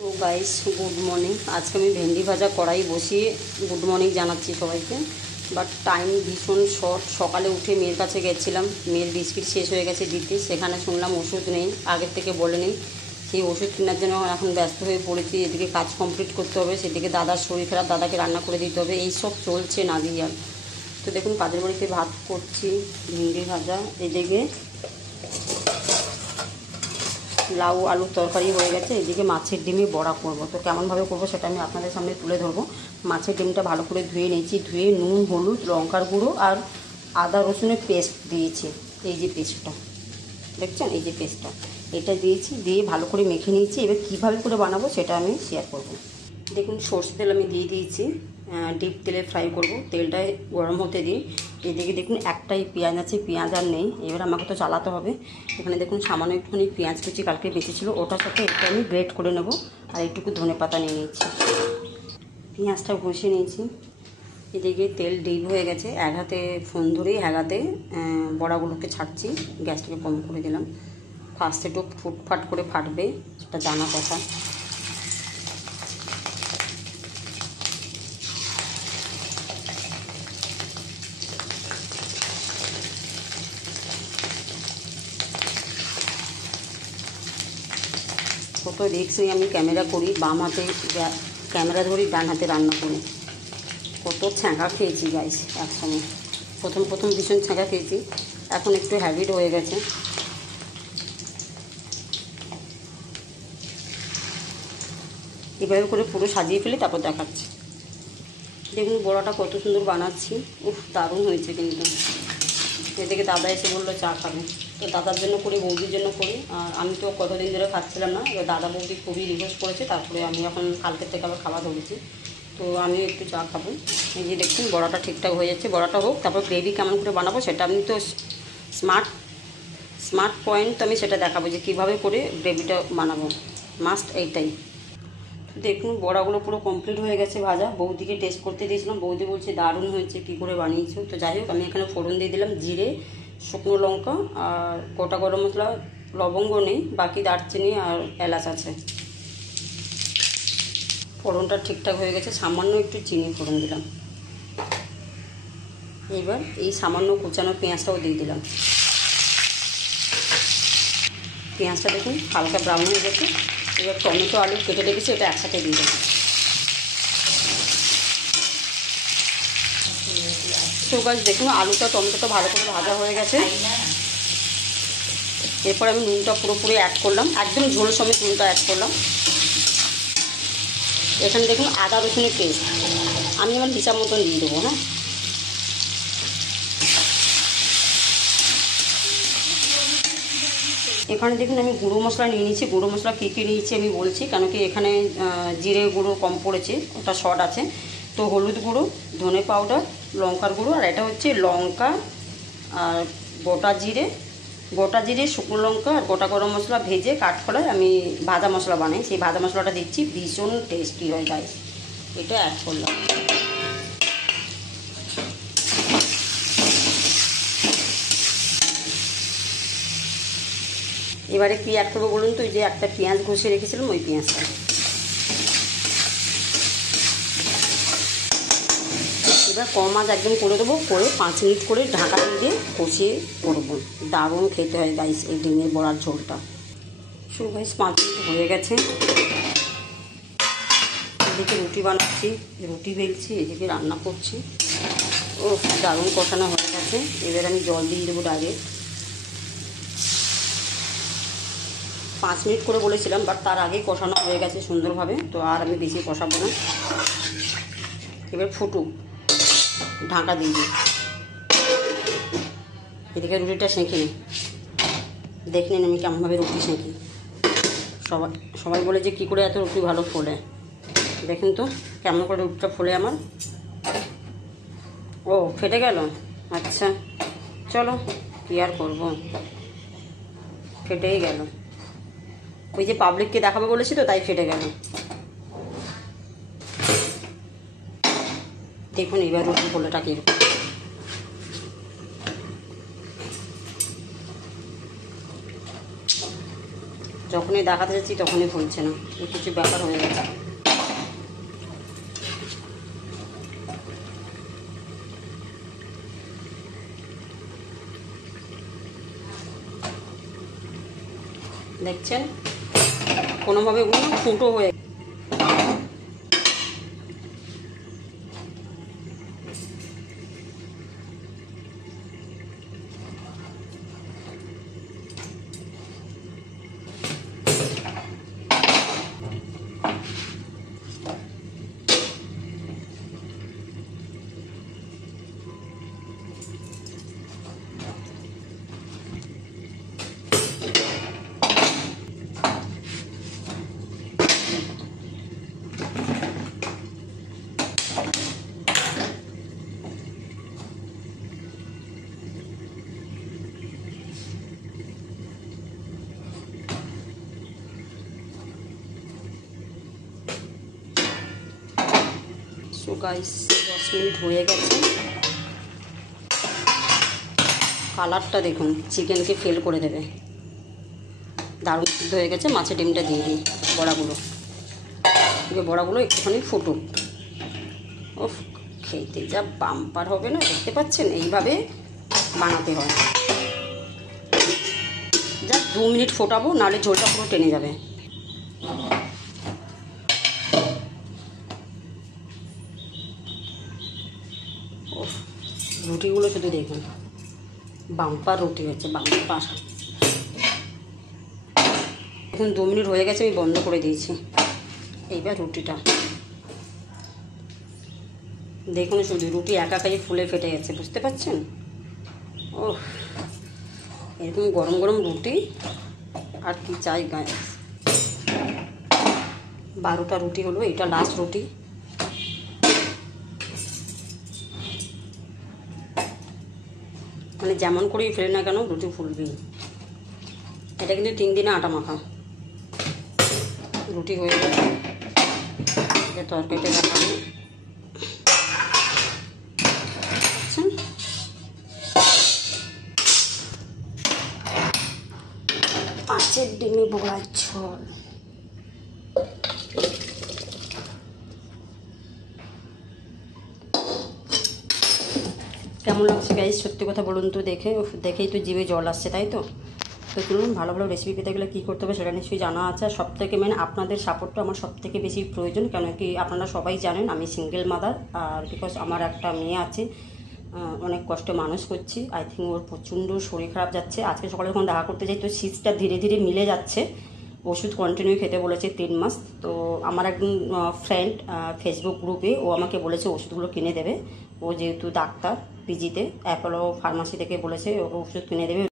তো guys, good morning. আজকে আমি ভেন্ডি ভাজা কড়াই বসিয়ে গুড মর্নিং জানাচ্ছি সবাইকে। বাট টাইম ভীষণ শর্ট। সকালে উঠে মেয়ের কাছে গেছিলাম, মেয়ের বিস্কিট শেষ হয়ে গেছে দিতে। সেখানে শুনলাম ওষুধ নেই, আগের থেকে বলে নেই। সেই ওষুধ কেনার জন্য এখন ব্যস্ত হয়ে পড়েছি। এদিকে কাজ কমপ্লিট করতে হবে, সেদিকে দাদার শরীর খারাপ, দাদাকে রান্না করে দিতে হবে। এই সব চলছে না দিয়ে। আর তো দেখুন, কাজের বাড়িতে ভাত করছি, ভেন্ডি ভাজা, এদিকে লাউ আলুর তরকারি হয়ে গেছে, এদিকে মাছের ডিমে বড়া করব। তো কেমনভাবে করব সেটা আমি আপনাদের সামনে তুলে ধরবো। মাছের ডিমটা ভালো করে ধুয়ে নিয়েছি, ধুয়ে নুন হলুদ লঙ্কার গুঁড়ো আর আদা রসুনের পেস্ট দিয়েছি। এই যে পেস্টটা দেখছেন, এই যে পেস্টটা এটা দিয়েছি, দিয়ে ভালো করে মেখে নিয়েছি। এবার কীভাবে করে বানাবো সেটা আমি শেয়ার করব। দেখুন, সর্ষে তেল আমি দিয়ে দিয়েছি, ডিপ তেলে ফ্রাই করব। তেলটা গরম হতে দিই। এদিকে দেখুন একটাই পেঁয়াজ আছে, পেঁয়াজ আর নেই। এবার আমাকে তো চালাতে হবে। এখানে দেখুন সামান্য একটুখানি পেঁয়াজ কুচি কালকে বেঁচেছিলো, ওটার সাথে একটু আমি গ্রেট করে নেব। আর একটুকু ধনে পাতা নিয়ে নিচ্ছি, পেঁয়াজটা ঘষে নিয়েছি। এদিকে তেল ডিপ হয়ে গেছে, এক হাতে ফোন ধরেই হাতে বড়াগুলোকে ছাড়ছি। গ্যাসটাকে কম করে দিলাম। ফার্স্টে একটু ফুটফাট করে ফাটবে, সেটা জানা কথা। কত রিস্ক নিয়ে আমি ক্যামেরা করি, বাম হাতে ক্যামেরা ধরি, ডান হাতে রান্না করি। কত ছ্যাঁকা খেয়েছি গাইস একসময়। প্রথম ভীষণ ছ্যাঁকা খেয়েছি, এখন একটু হ্যাবিট হয়ে গেছে। এভাবে করে পুরো সাজিয়ে ফেলে তারপর দেখাচ্ছি। দেখুন বড়াটা কত সুন্দর বানাচ্ছি, উফ দারুণ হয়েছে কিন্তু। এদিকে দাদা এসে বললো চা খাবে, তো দাদার জন্য করি, বৌদির জন্য করি। আর আমি তো কতদিন ধরে খাচ্ছিলাম না, এবার দাদা বৌদি খুবই রিকোয়েস্ট করেছে, তারপরে আমি এখন কালকের থেকে আবার খাওয়া ধরেছি। তো আমিও একটু চা খাবো। এই যে দেখুন বড়াটা ঠিকঠাক হয়ে যাচ্ছে, বড়াটা হোক, তারপর গ্রেভি কেমন করে বানাবো সেটা আমি তো স্মার্ট পয়েন্ট, তো আমি সেটা দেখাবো যে কীভাবে করে গ্রেভিটা বানাবো। মাস্ট এইটাই। দেখুন বড়াগুলো পুরো কমপ্লিট হয়ে গেছে ভাজা। বৌদিকে টেস্ট করতে দিয়েছিলাম, বৌদি বলছে দারুণ হয়েছে, কী করে বানিয়েছো। তো যাই হোক, আমি এখানে ফোড়ন দিয়ে দিলাম জিরে, শুকনো লঙ্কা আর গোটা গরম মশলা, লবঙ্গ নেই, বাকি দারচিনি আর এলাচ আছে। ফোড়নটা ঠিকঠাক হয়ে গেছে, সামান্য একটু চিনি ফোড়ন দিলাম। এবার এই সামান্য কুচানো পেঁয়াজটাও দিয়ে দিলাম। পেঁয়াজটা দেখুন হালকা ব্রাউন হয়ে গেছে। এবার টমেটো আলু কেটে রেখেছি, এটা একসাথে দিয়ে দেবো। তো গাছ দেখুন আলুটা টমেটোটা ভালো করে ভাজা হয়ে গেছে। এরপর আমি নুনটা পুরোপুরি অ্যাড করলাম, একদম ঝোল সমেত নুনটা অ্যাড করলাম। এখানে দেখুন আদা রসুনের পেস্ট আমি আমার হিসাব মতন দিয়ে দেবো। হ্যাঁ, এখানে দেখুন আমি গুঁড়ো মশলা নিয়ে নিচ্ছি। গুঁড়ো মশলা কী কী নিয়েছি আমি বলছি, কেন কি এখানে জিরে গুঁড়ো কম পড়েছে, ওটা শর্ট আছে। তো হলুদ গুঁড়ো, ধনে পাউডার, লঙ্কার গুঁড়ো, আর এটা হচ্ছে লঙ্কা আর গোটা জিরে, শুকনো লঙ্কা আর গোটা গরম মশলা ভেজে কাঠখোলায় আমি ভাজা মশলা বানাই, সেই ভাজা মশলাটা দিচ্ছি। ভীষণ টেস্টি হয় গাইস, এটা অ্যাড করলাম। এবারে কী অ্যাড করবো বলুন তো, ওই যে একটা পেঁয়াজ ঘষে রেখেছিলাম, ওই পেঁয়াজটা। এবার কম আঁচ একদম করে দেবো, করে 5 মিনিট করে ঢাকা দিয়ে কষিয়ে করবো। দারুণ খেতে হয় গাইস এই ডিমের বড়ার ঝোলটা। সো গাইস 5 মিনিট হয়ে গেছে। এদিকে রুটি বানাচ্ছি, রুটি বেলছি, এদিকে রান্না করছি। ও দারুণ কষানো হয়ে গেছে। এবার আমি জল দিয়ে দেবো ডাইরেক্ট। 5 মিনিট করে বলেছিলাম, বাট তার আগেই কষানো হয়ে গেছে সুন্দরভাবে, তো আর আমি বেশি কষাবো না। এবার ফুটুক, ঢাকা দিয়ে দিই। এদিকে রুটিটা সেঁকে নিই, দেখে নিন আমি কেমনভাবে রুটি সেঁকি। সবাই বলে যে কী করে এত রুটি ভালো ফোলে। দেখুন তো কেমন করে রুটিটা ফোলে আমার। ও ফেটে গেল, আচ্ছা চলো কী আর করবো, ফেটেই গেল। ওই যে পাবলিককে দেখাবো বলেছি তো, তাই ফেটে গেল। দেখুন এবার রুটি ফোলাটা কীরকম। যখনই দেখাতে যাচ্ছি তখনই ফুলছে না, কিছু ব্যাপার হয়ে গেছে। দেখছেন কোনোভাবে ফুটো হয়ে সো গাইস 10 মিনিট হয়ে গেছে। কালারটা দেখুন, চিকেনকে ফেল করে দেবে। দারুণ সিদ্ধ হয়ে গেছে। মাছের ডিমটা দিয়ে দিই, বড়াগুলো একটুখানি ফুটুক। ওফ, খেতে যা বাম্পার হবে না, দেখতে পাচ্ছেন? এইভাবে বানাতে হয়। যা 2 মিনিট ফোটাবো, নাহলে ঝোলটা পুরো টেনে যাবে। রুটিগুলো শুধু দেখুন, বাম্পার রুটি হচ্ছে, বাম্পার। এখন 2 মিনিট হয়ে গেছে, আমি বন্ধ করে দিয়েছি। এইবার রুটিটা দেখুন, শুধু রুটি একাই ফুলে ফেটে গেছে, বুঝতে পারছেন? ও, এরকম গরম গরম রুটি আর কি চাই গায়ে। 12টা রুটি হলো, এটা লাস্ট রুটি। মানে যেমন করেই ফেলে না কেন, রুটি ফুলবেই। এটা কিন্তু 3 দিনে আটা মাখা রুটি হয়ে গেছে। তরকারিটা দেখাবো। মাছের ডিমে বড়ার ঝোল। কেমন লাগছে গাইস? সত্যি কথা বলুন তো, দেখেই তো জিভে জল আসছে, তাই তো? তো চলুন, ভালো ভালো রেসিপি পেতে গেলে কী করতে হবে সেটা নিশ্চয়ই জানা আছে। আর সবথেকে মেন আপনাদের সাপোর্টটা আমার সবথেকে বেশি প্রয়োজন, কেন কি আপনারা সবাই জানেন আমি সিঙ্গেল মাদার। আর বিকজ আমার একটা মেয়ে আছে, অনেক কষ্টে মানুষ করছি। আই থিঙ্ক ওর প্রচণ্ড শরীর খারাপ যাচ্ছে। আজকে সকালে যখন দেখা করতে যাই তো শীতটা ধীরে ধীরে মিলে যাচ্ছে। ওষুধ কন্টিনিউ খেতে বলেছে 3 মাস। তো আমার একজন ফ্রেন্ড ফেসবুক গ্রুপে ও আমাকে বলেছে ওষুধগুলো কিনে দেবে। ও যেহেতু ডাক্তার পিজিতে, অ্যাপোলো ফার্মাসি থেকে বলেছে ওকে ওষুধ কিনে দেবে।